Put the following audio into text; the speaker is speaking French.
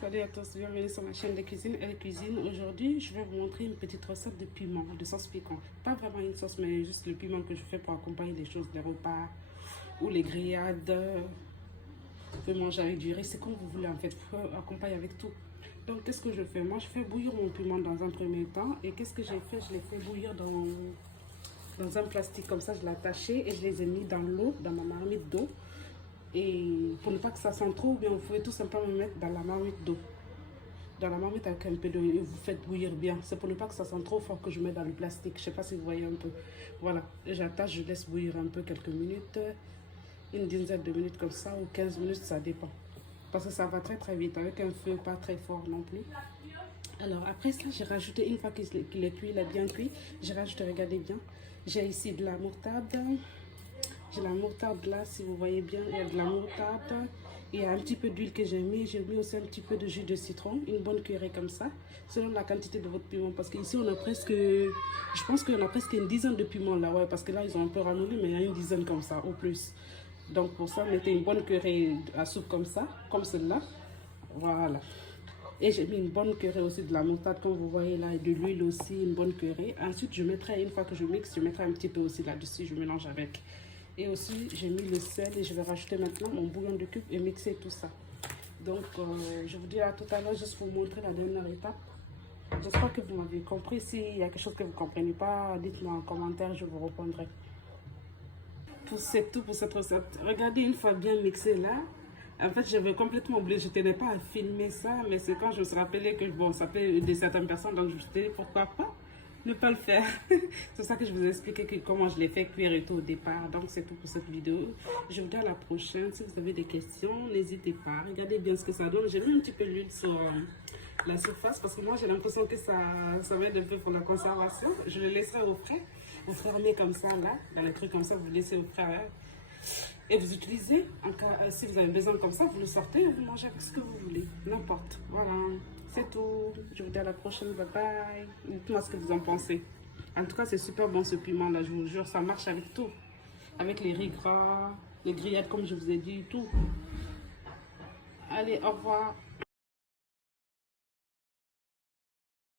Salut à tous, bienvenue sur ma chaîne de cuisine Elle Cuisine. Aujourd'hui, je vais vous montrer une petite recette de piment, de sauce piquante. Pas vraiment une sauce, mais juste le piment que je fais pour accompagner les choses, les repas ou les grillades. Vous pouvez manger avec du riz, c'est comme vous voulez en fait, vous pouvez accompagner avec tout. Donc, qu'est-ce que je fais? Moi, je fais bouillir mon piment dans un premier temps. Et qu'est-ce que j'ai fait? Je l'ai fait bouillir dans un plastique comme ça, je l'ai attaché et je les ai mis dans l'eau, dans ma marmite d'eau. Et pour ne pas que ça sente trop, bien vous pouvez tout simplement mettre dans la marmite d'eau. Dans la marmite avec un peu d'eau et vous faites bouillir bien. C'est pour ne pas que ça sente trop fort que je mets dans le plastique. Je ne sais pas si vous voyez un peu. Voilà, j'attache, je laisse bouillir un peu quelques minutes. Une dizaine de minutes comme ça ou 15 minutes, ça dépend. Parce que ça va très très vite avec un feu pas très fort non plus. Alors après ça, j'ai rajouté, une fois qu'il est cuit, il est bien cuit, j'ai rajouté, regardez bien, j'ai ici de la moutarde. J'ai la moutarde là, si vous voyez bien, il y a de la moutarde. Il y a un petit peu d'huile que j'ai mis aussi un petit peu de jus de citron, une bonne cuillerée comme ça, selon la quantité de votre piment. Parce qu'ici, on a presque, je pense qu'on a presque une dizaine de piments là, ouais, parce que là, ils ont un peu ramené, mais il y a une dizaine comme ça, au plus. Donc pour ça, mettez une bonne cuillerée à soupe comme ça, comme celle-là. Voilà. Et j'ai mis une bonne cuillerée aussi de la moutarde, comme vous voyez là, et de l'huile aussi, une bonne cuillerée. Ensuite, je mettrai, une fois que je mixe, je mettrai un petit peu aussi là-dessus, je mélange avec. Et aussi, j'ai mis le sel et je vais rajouter maintenant mon bouillon de cube et mixer tout ça. Donc, je vous dis à tout à l'heure, juste pour vous montrer la dernière étape. J'espère que vous m'avez compris. S'il y a quelque chose que vous ne comprenez pas, dites-moi en commentaire, je vous répondrai. C'est tout pour cette recette. Regardez, une fois bien mixé là, en fait, j'avais complètement oublié, je ne tenais pas à filmer ça, mais c'est quand je me suis rappelé que, bon, ça fait de certaines personnes, donc je me suis dit, pourquoi pas ne pas le faire. C'est pour ça que je vous ai expliqué comment je l'ai fait cuire et tout au départ. Donc, c'est tout pour cette vidéo. Je vous dis à la prochaine. Si vous avez des questions, n'hésitez pas. Regardez bien ce que ça donne. J'ai mis un petit peu d'huile sur la surface parce que moi, j'ai l'impression que ça va être un peu pour la conservation. Je le laisserai au frais. Vous fermez comme ça, là, dans les trucs comme ça, vous laissez au frais. Et vous utilisez, en cas, si vous avez besoin comme ça, vous le sortez et vous mangez avec ce que vous voulez. N'importe. Voilà. C'est tout. Je vous dis à la prochaine. Bye bye. Dites-moi ce que vous en pensez. En tout cas, c'est super bon ce piment-là. Je vous jure, ça marche avec tout. Avec les riz gras, les grillades, comme je vous ai dit, tout. Allez, au revoir.